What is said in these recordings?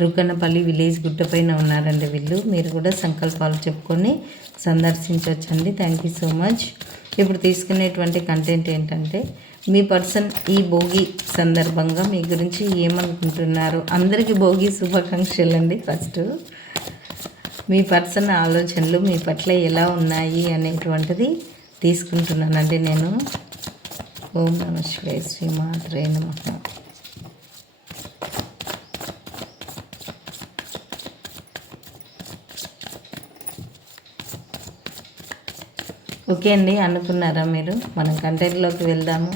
Rukannapalli village గుట్టపైన ఉన్నారండి వీళ్ళు. మీరు కూడా సంకల్పాలు చెప్పుకొని సందర్శించవచ్చండి థ్యాంక్ యూ సో మచ్ ఇప్పుడు తీసుకునేటువంటి కంటెంట్ ఏంటంటే మీ పర్సన్ ఈ భోగి సందర్భంగా మీ గురించి ఏమనుకుంటున్నారు? అందరికీ భోగి శుభాకాంక్షలు అండి ఫస్ట్ మీ పర్సన్ ఆలోచనలు మీ పట్ల ఎలా ఉన్నాయి అనేటువంటిది తీసుకుంటున్నానండి నేను. ఓం నమ శ్రీ శ్రీమాత్రే నమ. ఓకే అండి అనుకున్నారా మీరు? మనం కంటెంట్లోకి వెళ్దాము.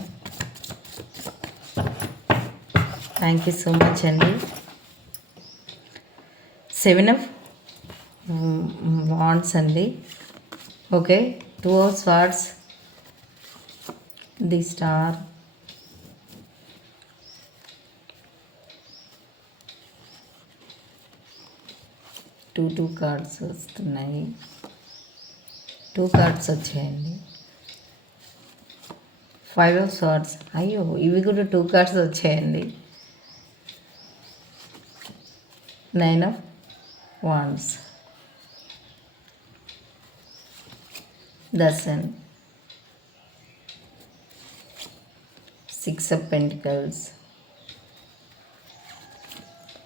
థ్యాంక్ యూ సో మచ్ అండి. సెవెన్ ఆఫ్ వాండ్స్ అండి. Okay two of swords the star two two cards వస్తున్నాయి. టూ కార్డ్స్ వచ్చాయండి ఫైవ్ ఆఫ్ స్వార్డ్స్ అయ్యో ఇవి కూడా టూ కార్డ్స్ వచ్చాయండి nine of wands Darshan six of pentacles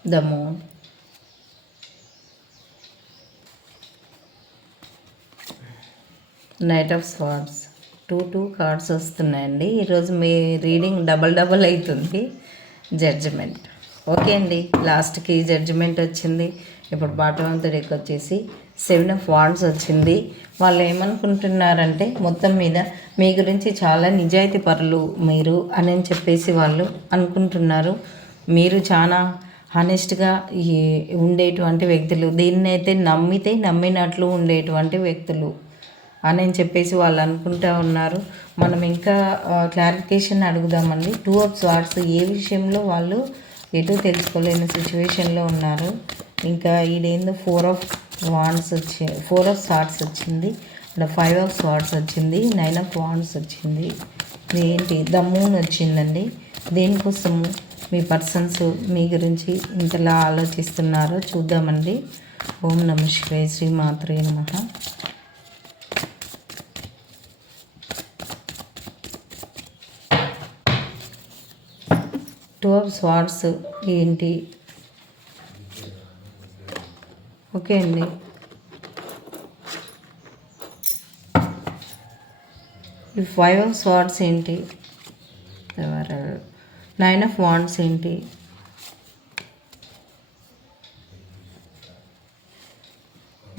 the moon knight of swords two two cards వస్తున్నాయండి. ఈరోజు మీ రీడింగ్ డబల్ డబల్ అవుతుంది జడ్జిమెంట్ ఓకే అండి. లాస్ట్కి జడ్జిమెంట్ వచ్చింది. ఇప్పుడు బాటవంతుడికి వచ్చేసి సెవెన్ ఆఫ్ వాండ్స్ వచ్చింది. వాళ్ళు ఏమనుకుంటున్నారంటే మొత్తం మీద మీ గురించి చాలా నిజాయితీ పరులు మీరు అని చెప్పేసి వాళ్ళు అనుకుంటున్నారు. మీరు చాలా హానెస్ట్గా ఉండేటువంటి వ్యక్తులు. దీన్నైతే నమ్మితే నమ్మినట్లు ఉండేటువంటి వ్యక్తులు. అని చెప్పేసి వాళ్ళు అనుకుంటా ఉన్నారు. మనం ఇంకా క్లారిఫికేషన్ అడుగుదామండి. టూ ఆఫ్ స్వార్ట్స్ ఏ విషయంలో వాళ్ళు ఎటు తెలుసుకోలేని సిచ్యువేషన్లో ఉన్నారు. ఇంకా ఈడేందో ఫోర్ ఆఫ్ వాండ్స్ వచ్చి ఫోర్ ఆఫ్ స్వార్ట్స్ వచ్చింది. ఇక్కడ ఫైవ్ ఆఫ్ స్వార్ట్స్ వచ్చింది. నైన్ ఆఫ్ వాండ్స్ వచ్చింది. ఏంటి ద మూన్ వచ్చిందండి. దేనికోసము మీ పర్సన్స్ మీ గురించి ఇంతలా ఆలోచిస్తున్నారో చూద్దామండి. ఓం నమ శివాయ శ్రీ మాత్రే నమ. టూ ఆఫ్ స్వార్డ్స్ ఏంటి? ఓకే అండి. ఈ ఫైవ్ ఆఫ్ స్వార్డ్స్ ఏంటి? నైన్ ఆఫ్ వాండ్స్ ఏంటి?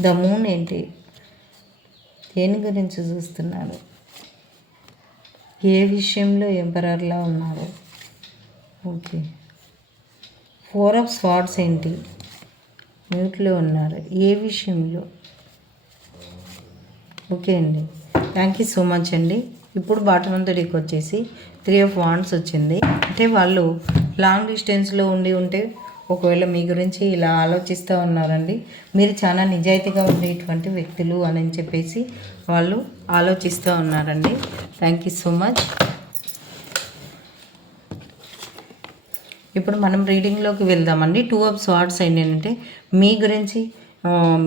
ద మూన్ ఏంటి? దేని గురించి చూస్తున్నారు ఏ విషయంలో ఎంపరర్లా ఉన్నారు? ఓకే ఫోర్ ఆఫ్ స్వార్డ్స్ ఏంటి? మ్యూట్లో ఉన్నారు. ఏ విషయంలో? ఓకే అండి. థ్యాంక్ యూ సో మచ్ అండి. ఇప్పుడు బాటమంతుడికి వచ్చేసి త్రీ ఆఫ్ వాండ్స్ వచ్చింది. అంటే వాళ్ళు లాంగ్ డిస్టెన్స్లో ఉండి ఉంటే ఒకవేళ మీ గురించి ఇలా ఆలోచిస్తూ ఉన్నారండి మీరు చాలా నిజాయితీగా ఉండేటువంటి వ్యక్తులు అని చెప్పేసి వాళ్ళు ఆలోచిస్తూ ఉన్నారండి. థ్యాంక్ యూ సో మచ్ ఇప్పుడు మనం రీడింగ్లోకి వెళ్దామండి. టూ ఆఫ్ స్వార్డ్స్ ఏంటంటే మీ గురించి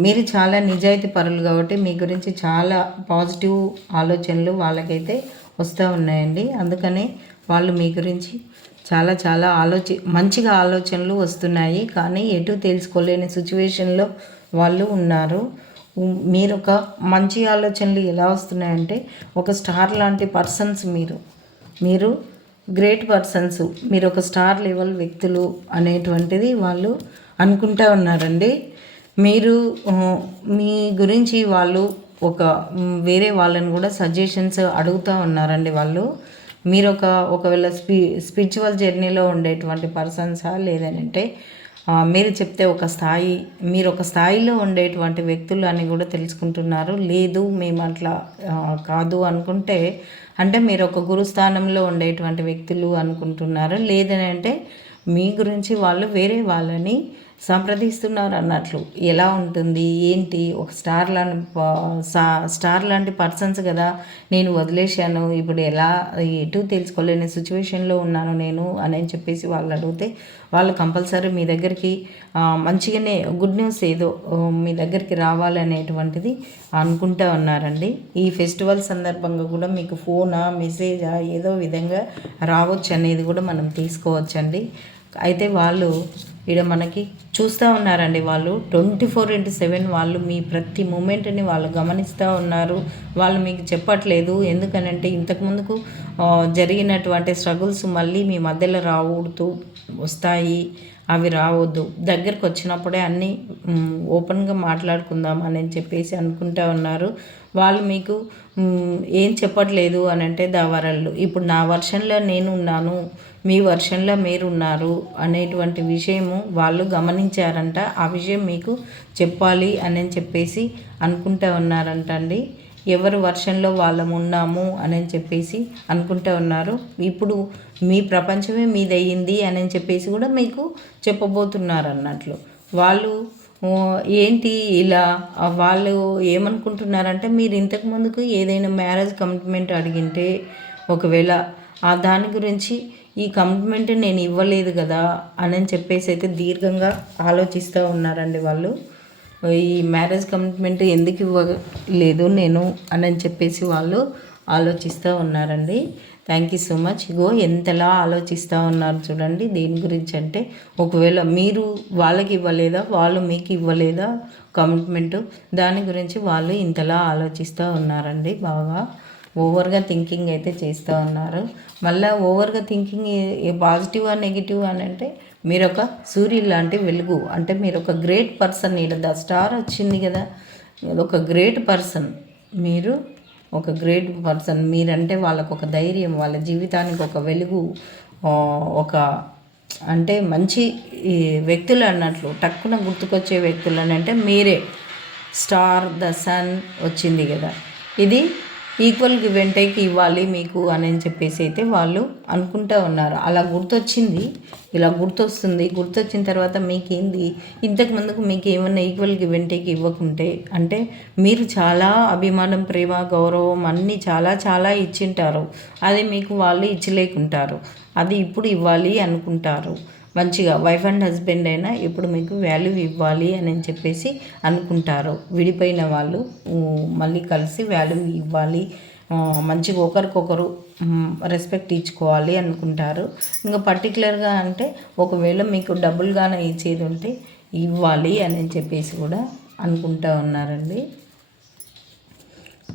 మీరు చాలా నిజాయితీ పరులు కాబట్టి మీ గురించి చాలా పాజిటివ్ ఆలోచనలు వాళ్ళకైతే వస్తూ ఉన్నాయండి. అందుకనే వాళ్ళు మీ గురించి చాలా చాలా ఆలోచి మంచిగా ఆలోచనలు వస్తున్నాయి. కానీ ఎటు తెలుసుకోలేని సిచ్యువేషన్లో వాళ్ళు ఉన్నారు. మీరు ఒక మంచి ఆలోచనలు ఎలా వస్తున్నాయంటే ఒక స్టార్ లాంటి పర్సన్స్ మీరు. మీరు గ్రేట్ పర్సన్స్ మీరు ఒక స్టార్ లెవెల్ వ్యక్తులు అనేటువంటిది వాళ్ళు అనుకుంటా ఉన్నారండి. మీరు మీ గురించి వాళ్ళు ఒక వేరే వాళ్ళని కూడా సజెషన్స్ అడుగుతూ ఉన్నారండి వాళ్ళు. మీరు ఒక ఒకవేళ స్పి స్పిరిచువల్ జర్నీలో ఉండేటువంటి పర్సన్సా లేదని అంటే మీరు చెప్తే ఒక స్థాయి మీరు ఒక స్థాయిలో ఉండేటువంటి వ్యక్తులు అని కూడా తెలుసుకుంటున్నారు. లేదు మేము అట్లా కాదు అనుకుంటే అంటే మీరు ఒక గురుస్థానంలో ఉండేటువంటి వ్యక్తులు అనుకుంటున్నారు. లేదని అంటే మీ గురించి వాళ్ళు వేరే వాళ్ళని సంప్రదిస్తున్నారు అన్నట్లు. ఎలా ఉంటుంది? ఏంటి? ఒక స్టార్ లాంటి సా- స్టార్ లాంటి పర్సన్స్ కదా నేను వదిలేశాను. ఇప్పుడు ఎలా ఎటు తెలుసుకోలేని సిచ్యువేషన్లో ఉన్నాను నేను అని చెప్పేసి వాళ్ళు అడిగితే వాళ్ళు కంపల్సరీ మీ దగ్గరికి మంచిగానే గుడ్ న్యూస్ ఏదో మీ దగ్గరికి రావాలనేటువంటిది అనుకుంటా ఉన్నారండి. ఈ ఫెస్టివల్ సందర్భంగా కూడా మీకు ఫోనా మెసేజా ఏదో విధంగా రావచ్చు అనేది కూడా మనం తీసుకోవచ్చండి. అయితే వాళ్ళు ఇక్కడ మనకి చూస్తూ ఉన్నారండి వాళ్ళు. ట్వంటీ ఫోర్ ఇంటూ సెవెన్ వాళ్ళు మీ ప్రతి మూమెంట్ని వాళ్ళు గమనిస్తూ ఉన్నారు. వాళ్ళు మీకు చెప్పట్లేదు. ఎందుకనంటే ఇంతకుముందుకు జరిగినటువంటి స్ట్రగుల్స్ మళ్ళీ మీ మధ్యలో రావుడుతూ వస్తాయి. అవి రావద్దు. దగ్గరకు వచ్చినప్పుడే అన్నీ ఓపెన్గా మాట్లాడుకుందాం అని చెప్పేసి అనుకుంటా ఉన్నారు. వాళ్ళు మీకు ఏం చెప్పట్లేదు అని అంటే దావరళ్ళు ఇప్పుడు నా వర్షన్లో నేను ఉన్నాను. మీ వర్షన్లో మీరు ఉన్నారు అనేటువంటి విషయము వాళ్ళు గమనించారంట. ఆ విషయం మీకు చెప్పాలి అని చెప్పేసి అనుకుంటూ ఉన్నారంట అండి ఎవరు వర్షంలో వాళ్ళము ఉన్నాము అని చెప్పేసి అనుకుంటూ ఉన్నారు. ఇప్పుడు మీ ప్రపంచమే మీదయ్యింది అని చెప్పేసి కూడా మీకు చెప్పబోతున్నారు అన్నట్లు వాళ్ళు ఏంటి ఇలా? వాళ్ళు ఏమనుకుంటున్నారంటే మీరు ఇంతకు ముందుకు ఏదైనా మ్యారేజ్ కమిట్మెంట్ అడిగింటే ఒకవేళ ఆ దాని గురించి ఈ కమిట్మెంట్ నేను ఇవ్వలేదు కదా అని చెప్పేసి అయితే దీర్ఘంగా ఆలోచిస్తూ ఉన్నారండి వాళ్ళు. ఈ మ్యారేజ్ కమిట్మెంట్ ఎందుకు ఇవ్వలేదు నేను అని చెప్పేసి వాళ్ళు ఆలోచిస్తూ ఉన్నారండి. Thank you so much ego ఎంతలా ఆలోచిస్తూ ఉన్నారు చూడండి దేని గురించి అంటే ఒకవేళ మీరు వాళ్ళకి ఇవ్వలేదా వాళ్ళు మీకు ఇవ్వలేదా కమిట్మెంట్ దాని గురించి వాళ్ళు ఇంతలా ఆలోచిస్తూ ఉన్నారండి బాగా. ఓవర్గా థింకింగ్ అయితే చేస్తూ ఉన్నారు. మళ్ళీ ఓవర్గా థింకింగ్ పాజిటివ్ నెగిటివ్ అని అంటే మీరు ఒక సూర్యుడు లాంటి వెలుగు అంటే మీరు ఒక గ్రేట్ పర్సన్ ఈడ ద స్టార్ వచ్చింది కదా ఒక గ్రేట్ పర్సన్ మీరు ఒక గ్రేట్ పర్సన్ మీరంటే వాళ్ళకు ఒక ధైర్యం వాళ్ళ జీవితానికి ఒక వెలుగు ఒక అంటే మంచి వ్యక్తులు అన్నట్లు టక్కున గుర్తుకొచ్చే వ్యక్తులు అని అంటే మీరే. స్టార్ ద సన్ వచ్చింది కదా. ఇది ఈక్వల్ గివ్ ఇవ్వాలి మీకు అని చెప్పేసి అయితే వాళ్ళు అనుకుంటూ ఉన్నారు. అలా గుర్తొచ్చింది. ఇలా గుర్తొస్తుంది. గుర్తొచ్చిన తర్వాత మీకేంది? ఇంతకు ముందుకు మీకు ఏమన్నా ఈక్వల్ వెంటకి ఇవ్వకుంటే అంటే మీరు చాలా అభిమానం ప్రేమ గౌరవం అన్నీ చాలా చాలా ఇచ్చింటారు. అది మీకు వాళ్ళు ఇచ్చలేకుంటారు. అది ఇప్పుడు ఇవ్వాలి అనుకుంటారు. మంచిగా వైఫ్ అండ్ హస్బెండ్ అయినా ఇప్పుడు మీకు వాల్యూ ఇవ్వాలి అని చెప్పేసి అనుకుంటారు. విడిపోయిన వాళ్ళు మళ్ళీ కలిసి వాల్యూ ఇవ్వాలి. మంచిగా ఒకరికొకరు రెస్పెక్ట్ ఇచ్చుకోవాలి అనుకుంటారు. ఇంకా పర్టికులర్గా అంటే ఒకవేళ మీకు డబ్బులుగానే ఇచ్చేది ఉంటే ఇవ్వాలి అని చెప్పేసి కూడా అనుకుంటా ఉన్నారండి.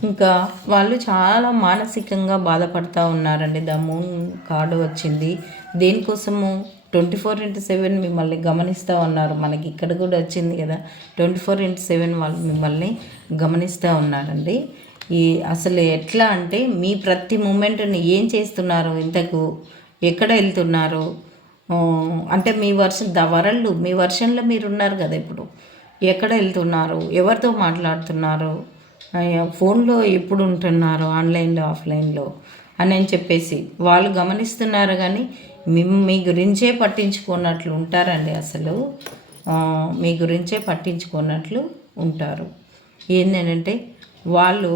ఇంకా వాళ్ళు చాలా మానసికంగా బాధపడుతూ ఉన్నారండి. ద మూన్ కార్డు వచ్చింది. దేనికోసము ట్వంటీ ఫోర్ ఇంటూ సెవెన్ మిమ్మల్ని గమనిస్తూ ఉన్నారు మనకి ఇక్కడ కూడా వచ్చింది కదా. ట్వంటీ ఫోర్ ఇంటూ సెవెన్ వాళ్ళు మిమ్మల్ని గమనిస్తూ ఉన్నారండి. ఈ అసలు ఎట్లా అంటే మీ ప్రతి మూమెంట్ని ఏం చేస్తున్నారు ఇంతకు? ఎక్కడ వెళ్తున్నారు? అంటే మీ వర్షన్ ద వరల్డ్ మీ వర్షన్లో మీరు ఉన్నారు కదా ఇప్పుడు. ఎక్కడ వెళ్తున్నారు? ఎవరితో మాట్లాడుతున్నారు? ఫోన్లో ఎప్పుడు ఉంటున్నారు? ఆన్లైన్లో ఆఫ్లైన్లో? అని అని చెప్పేసి వాళ్ళు గమనిస్తున్నారు కానీ మీ మీ గురించే పట్టించుకున్నట్లు ఉంటారండి అసలు. మీ గురించే పట్టించుకున్నట్లు ఉంటారు. ఏంటంటే వాళ్ళు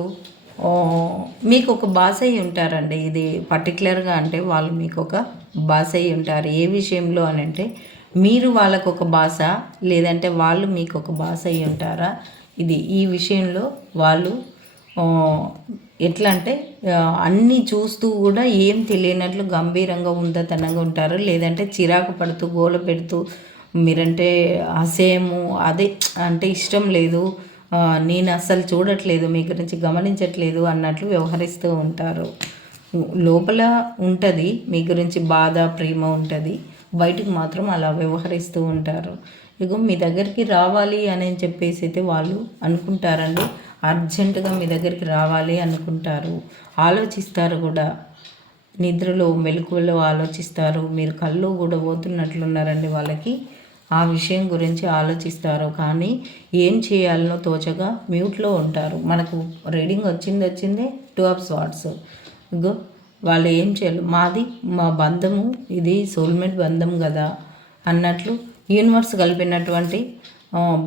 మీకు ఒక బాస్ అయి ఉంటారండి. ఇది పర్టికులర్గా అంటే వాళ్ళు మీకు ఒక బాస్ అయి ఉంటారు. ఏ విషయంలో అని అంటే మీరు వాళ్ళకు ఒక బాస లేదంటే వాళ్ళు మీకు ఒక బాస అయి ఉంటారా? ఇది ఈ విషయంలో వాళ్ళు ఎట్లా అంటే అన్నీ చూస్తూ కూడా ఏం తెలియనట్లు గంభీరంగా ఉందతనంగా ఉంటారు. లేదంటే చిరాకు పడుతూ గోల పెడుతూ మీరంటే అసేము అదే అంటే ఇష్టం లేదు. నేను అస్సలు చూడట్లేదు మీ గురించి గమనించట్లేదు అన్నట్లు వ్యవహరిస్తూ ఉంటారు. లోపల ఉంటుంది మీ గురించి బాధ ప్రేమ ఉంటుంది. బయటకు మాత్రం అలా వ్యవహరిస్తూ ఉంటారు. ఇగో మీ దగ్గరికి రావాలి అని చెప్పేసి అయితే వాళ్ళు అనుకుంటారండి. అర్జెంటుగా మీ దగ్గరికి రావాలి అనుకుంటారు. ఆలోచిస్తారు కూడా. నిద్రలో మెలకువలో ఆలోచిస్తారు. మీరు కళ్ళు కూడా పోతున్నట్లున్నారండి వాళ్ళకి. ఆ విషయం గురించి ఆలోచిస్తారు. కానీ ఏం చేయాలనో తోచగా మ్యూట్లో ఉంటారు. మనకు రీడింగ్ వచ్చింది వచ్చిందే టూ ఆఫ్ స్వాట్స్ గో వాళ్ళు ఏం చేయాలి మాది మా బంధము ఇది సోల్మేట్ బంధం కదా అన్నట్లు యూనివర్స్ కలిపినటువంటి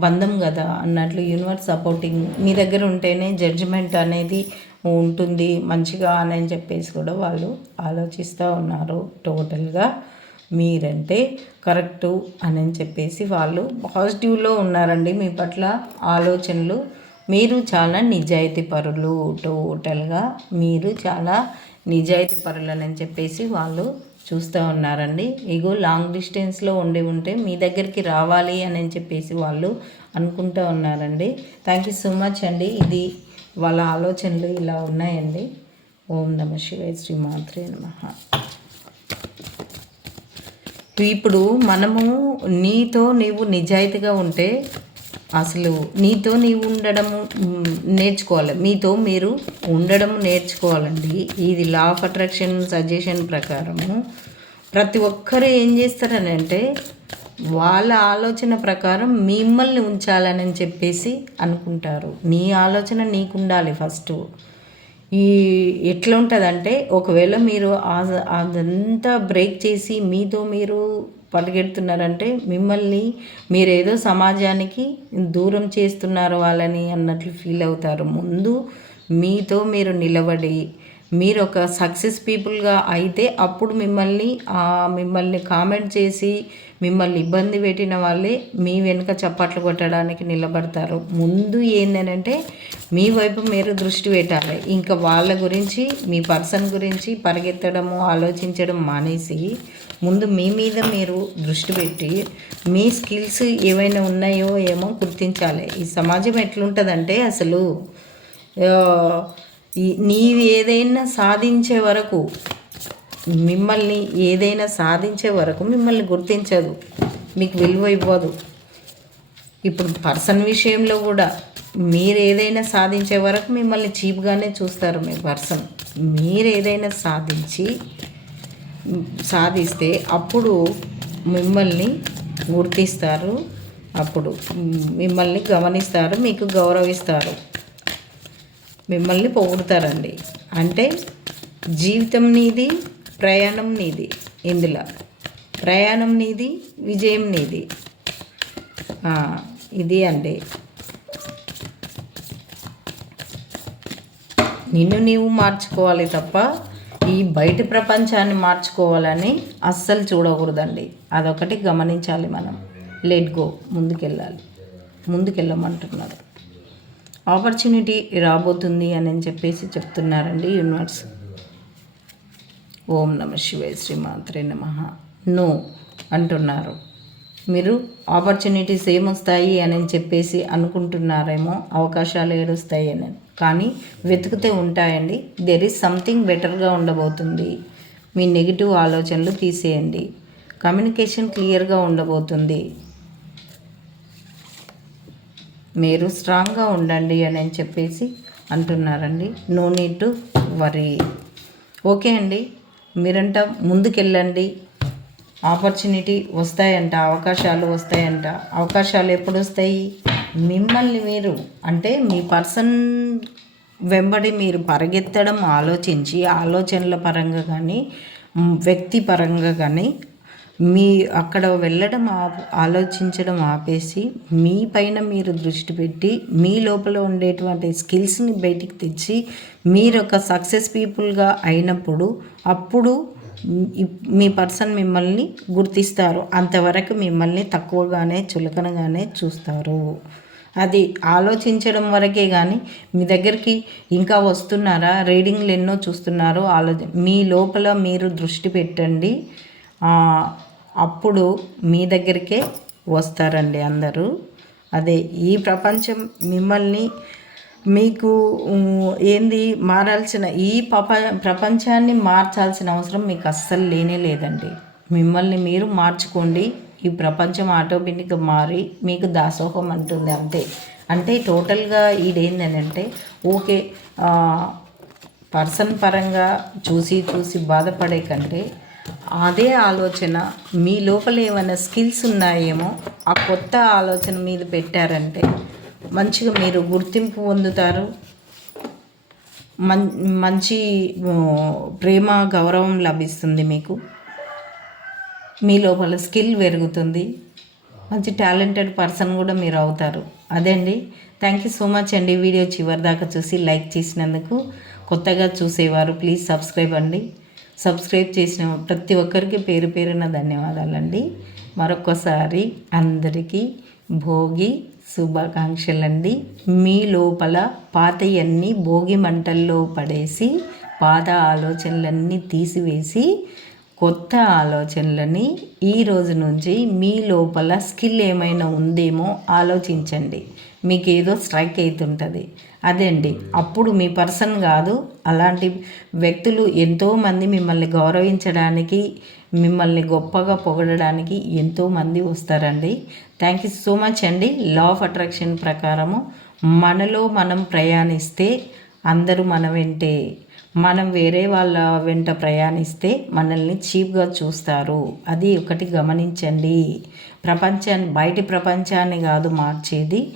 బంధం కదా అన్నట్లు యూనివర్స్ సపోర్టింగ్ మీ దగ్గర ఉంటేనే జడ్జిమెంట్ అనేది ఉంటుంది మంచిగా అని చెప్పేసి కూడా వాళ్ళు ఆలోచిస్తూ ఉన్నారు టోటల్గా మీరంటే కరెక్టు అని చెప్పేసి వాళ్ళు పాజిటివ్లో ఉన్నారండి మీ పట్ల ఆలోచనలు. మీరు చాలా నిజాయితీ పరులు టోటల్గా మీరు చాలా నిజాయితీ పరులు అని చెప్పేసి వాళ్ళు చూస్తూ ఉన్నారండి. ఇగో లాంగ్ డిస్టెన్స్లో ఉండి ఉంటే మీ దగ్గరికి రావాలి అని చెప్పేసి వాళ్ళు అనుకుంటూ ఉన్నారండి. థ్యాంక్ యూ సో మచ్ అండి. ఇది వాళ్ళ ఆలోచనలు ఇలా ఉన్నాయండి. ఓం నమ శివాయ శ్రీ మాత్రే నమ. ఇప్పుడు మనము నీతో నీవు నిజాయితీగా ఉంటే అసలు నీతో నీవు ఉండడము నేర్చుకోవాలి. మీతో మీరు ఉండడం నేర్చుకోవాలండి. ఇది లా ఆఫ్ అట్రాక్షన్ సజెషన్ ప్రకారము. ప్రతి ఒక్కరు ఏం చేస్తారని అంటే వాళ్ళ ఆలోచన ప్రకారం మిమ్మల్ని ఉంచాలని చెప్పేసి అనుకుంటారు. నీ ఆలోచన నీకు ఉండాలి ఫస్ట్ ఈ ఎట్లా ఉంటుందంటే ఒకవేళ మీరు అదంతా బ్రేక్ చేసి మీతో మీరు పరిగెడుతున్నారంటే మిమ్మల్ని మీరేదో సమాజానికి దూరం చేస్తున్నారు వాళ్ళని అన్నట్లు ఫీల్ అవుతారు. ముందు మీతో మీరు నిలబడి మీరు ఒక సక్సెస్ పీపుల్గా అయితే అప్పుడు మిమ్మల్ని మిమ్మల్ని కామెంట్ చేసి మిమ్మల్ని ఇబ్బంది పెట్టిన వాళ్ళే మీ వెనుక చప్పట్లు కొట్టడానికి నిలబడతారు. ముందు ఏంటంటే మీ వైపు మీరు దృష్టి పెట్టాలి. ఇంకా వాళ్ళ గురించి మీ పర్సన్ గురించి పరిగెత్తడము ఆలోచించడం మానేసి ముందు మీ మీద మీరు దృష్టి పెట్టి మీ స్కిల్స్ ఏవైనా ఉన్నాయో ఏమో గుర్తించాలి. ఈ సమాజం ఎట్లుంటుందంటే అసలు నీవి ఏదైనా సాధించే వరకు మిమ్మల్ని ఏదైనా సాధించే వరకు మిమ్మల్ని గుర్తించదు. మీకు విలువ ఇవ్వదు. ఇప్పుడు పర్సన్ విషయంలో కూడా మీరు ఏదైనా సాధించే వరకు మిమ్మల్ని చీప్గానే చూస్తారు మీ పర్సన్. మీరు ఏదైనా సాధించి సాధిస్తే అప్పుడు మిమ్మల్ని గుర్తిస్తారు. అప్పుడు మిమ్మల్ని గమనిస్తారు మీకు గౌరవిస్తారు. మిమ్మల్ని పొగుడుతారండి. అంటే జీవితం నీది ప్రయాణం నీది ఇందులో. ప్రయాణం నీది విజయం నీది. ఇది అండి. నిన్ను నీవు మార్చుకోవాలి తప్ప ఈ బయట ప్రపంచాన్ని మార్చుకోవాలని అస్సలు చూడకూడదండి. అదొకటి గమనించాలి మనం. లెట్ గో ముందుకెళ్ళాలి. ముందుకెళ్ళమంటున్నారు. ఆపర్చునిటీ రాబోతుంది అని చెప్పేసి చెప్తున్నారండి యూనివర్స్. ఓం నమ శివాయ శ్రీమాత్రే నమ. నో అంటున్నారు. మీరు ఆపర్చునిటీస్ ఏమొస్తాయి అని చెప్పేసి అనుకుంటున్నారేమో అవకాశాలు ఏడుస్తాయి అని కానీ వెతుకుతే ఉంటాయండి. దెర్ ఈజ్ సంథింగ్ బెటర్గా ఉండబోతుంది. మీ నెగిటివ్ ఆలోచనలు తీసేయండి. కమ్యూనికేషన్ క్లియర్గా ఉండబోతుంది. మీరు స్ట్రాంగ్గా ఉండండి అని చెప్పేసి అంటున్నారండి. No need to worry okay అండి. మీరంట ముందుకెళ్ళండి. ఆపర్చునిటీ వస్తాయంట అవకాశాలు వస్తాయంట. అవకాశాలు ఎప్పుడు వస్తాయి మిమ్మల్ని మీరు అంటే మీ పర్సన్ వెంబడి మీరు పరిగెత్తడం ఆలోచించి ఆలోచనల పరంగా కానీ వ్యక్తి పరంగా కానీ మీ అక్కడ వెళ్ళడం ఆలోచించడం ఆపేసి మీ పైన మీరు దృష్టి పెట్టి మీ లోపల ఉండేటువంటి స్కిల్స్ని బయటికి తెచ్చి మీరు ఒక సక్సెస్ పీపుల్గా అయినప్పుడు అప్పుడు మీ- పర్సన్ మిమ్మల్ని గుర్తిస్తారు. అంతవరకు మిమ్మల్ని తక్కువగానే చులకనగానే చూస్తారు. అది ఆలోచించడం వరకే కానీ మీ దగ్గరికి ఇంకా వస్తున్నారా? రీడింగ్లు ఎన్నో చూస్తున్నారో ఆలోచన మీ లోపల మీరు దృష్టి పెట్టండి. అప్పుడు మీ దగ్గరికే వస్తారండి అందరూ. అదే ఈ ప్రపంచం మిమ్మల్ని మీకు ఏంది మారాల్సిన ఈ పప ప్రపంచాన్ని మార్చాల్సిన అవసరం మీకు అస్సలు లేనే లేదండి. మిమ్మల్ని మీరు మార్చుకోండి. ఈ ప్రపంచం ఆటోమేటిక్గా మారి మీకు దాసోహం అంటుంది అంతే. అంటే టోటల్గా అంటే ఓకే పర్సన్ పరంగా చూసి చూసి బాధపడే కంటే అదే ఆలోచన మీ లోపల ఏమైనా స్కిల్స్ ఉన్నాయేమో ఆ కొత్త ఆలోచన మీద పెట్టారంటే మంచిగా మీరు గుర్తింపు పొందుతారు. మం మంచి ప్రేమ గౌరవం లభిస్తుంది మీకు. మీ లోపల స్కిల్ పెరుగుతుంది. మంచి టాలెంటెడ్ పర్సన్ కూడా మీరు అవుతారు. అదే అండి. థ్యాంక్ యూ సో మచ్ అండి. వీడియో చివరి దాకా చూసి లైక్ చేసినందుకు కొత్తగా చూసేవారు ప్లీజ్ సబ్స్క్రైబ్ అండి. సబ్స్క్రైబ్ చేసిన ప్రతి ఒక్కరికి పేరు పేరున ధన్యవాదాలండి. మరొకసారి అందరికీ భోగి శుభాకాంక్షలండి. మీ లోపల పాతయన్నీ భోగి మంటల్లో పడేసి పాత ఆలోచనలన్నీ తీసివేసి కొత్త ఆలోచనలని ఈ రోజు నుంచి మీ లోపల స్కిల్ ఏమైనా ఉందేమో ఆలోచించండి. మీకు ఏదో స్ట్రైక్ అవుతుంటుంది అదే అండి అప్పుడు మీ పర్సన్ కాదు అలాంటి వ్యక్తులు ఎంతోమంది మిమ్మల్ని గౌరవించడానికి మిమ్మల్ని గొప్పగా పొగడడానికి ఎంతోమంది వస్తారండి. థ్యాంక్ యూ సో మచ్ అండి. లా ఆఫ్ అట్రాక్షన్ ప్రకారము మనలో మనం ప్రయాణిస్తే అందరూ మన వెంటే మనం వేరే వాళ్ళ వెంట ప్రయాణిస్తే మనల్ని చీప్గా చూస్తారు. అది ఒకటి గమనించండి. ప్రపంచాన్ని బయటి ప్రపంచాన్ని కాదు మార్చేది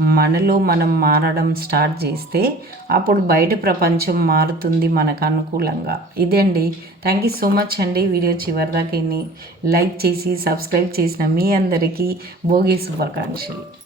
మనలో మనం మారడం స్టార్ట్ చేస్తే అప్పుడు బయట ప్రపంచం మారుతుంది మనకు అనుకూలంగా. ఇదే అండి థ్యాంక్ యూ సో మచ్ అండి. వీడియో చివరిదాకా లైక్ చేసి సబ్స్క్రైబ్ చేసిన మీ అందరికీ భోగి శుభాకాంక్షలు.